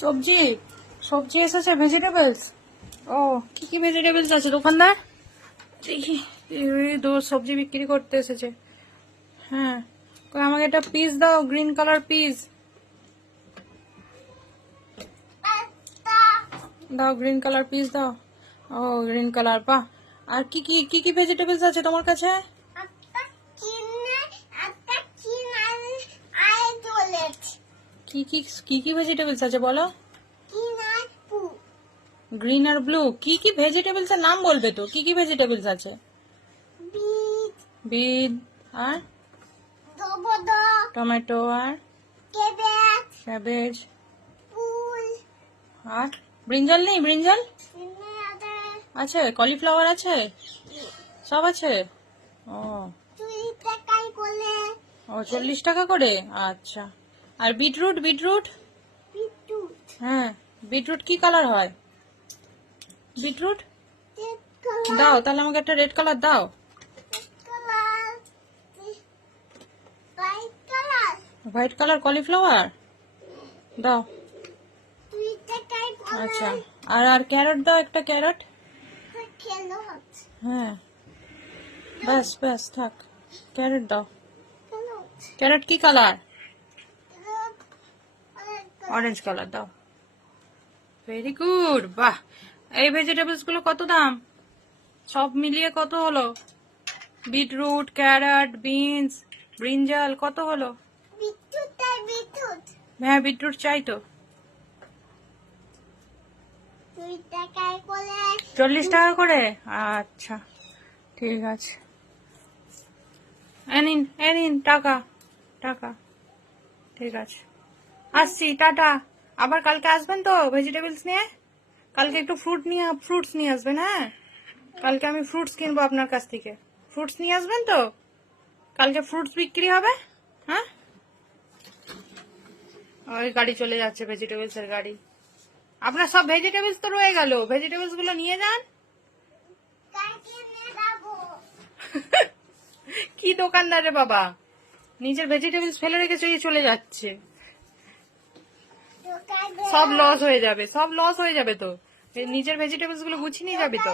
সবজি সবজি এসেছে, ভেজিটেবলস। ও, কি কি ভেজিটেবলস আছে দোকানদার? দেখি, সবজি বিক্রি করতে এসেছে। হ্যাঁ, কই আমাকে একটা পিস দাও, গ্রিন কালার পিস দাও, গ্রিন কালার পিস দাও। ও, গ্রিন কালার, বাহ। আর কি কি কি কি ভেজিটেবলস আছে তোমার কাছে? কি কি কি কি ভেজিটেবলস আছে বলো? গ্রিন আর ব্লু। কি কি ভেজিটেবলস এর নাম বলবে তো? কি কি ভেজিটেবলস আছে? বিট আর টমেটো আর ক্যাবেজ আর ব্রিঞ্জাল নেই? ব্রিঞ্জাল আছে, কলিফ্লাওয়ার আছে, সব আছে। ও ও, 40 টাকা করে, আচ্ছা। আর বিটরুট? বিটরুট, হ্যাঁ, বিটরুট কি কালার হয়? বিটরুট দাও তাহলে, আমাকে একটা রেড কালার দাও। হোয়াইট কালার কলিফ্লাওয়ার দাও। আচ্ছা, আর আর ক্যারট দাও, একটা ক্যারট। হ্যাঁ, ব্যাস ব্যাস, থাক, ক্যারট দাও। ক্যারট কি কালার? অরেঞ্জ কালার দাও। ভেরি গুড, বাহ। এই ভেজিটেবলস গুলো কত দাম? সব মিলিয়ে কত হলো? বিটরুট, ক্যারট, বিনস, ব্রিঞ্জাল, কত হলো? হ্যাঁ, বিটরুট চাই তো। 40 টাকা করে, আচ্ছা, ঠিক আছে। এনিন এনিন টাকা, টাকা, ঠিক আছে, আসছি, টাটা। আবার কালকে আসবেন তো ভেজিটেবলস নিয়ে? কালকে একটু ফ্রুটস নিয়ে আসবেন। হ্যাঁ, কালকে আমি ফ্রুটস কিনবো আপনার কাছ থেকে। ফ্রুটস নিয়ে আসবেন তো? কালকে ফ্রুটস বিক্রি হবে। হ্যাঁ, ওই গাড়ি চলে যাচ্ছে, ভেজিটেবলস এর গাড়ি। আপনার সব ভেজিটেবলস তো রয়ে গেল, ভেজিটেবলস গুলো নিয়ে যান। কি দোকানদার রে বাবা, নিজের ভেজিটেবলস ফেলে রেখে চলে যাচ্ছে। সব লস হয়ে যাবে, সব লস হয়ে যাবে তো। নিজের ভেজিটেবলস গুলো গুছিয়ে নিয়ে যাবে তো।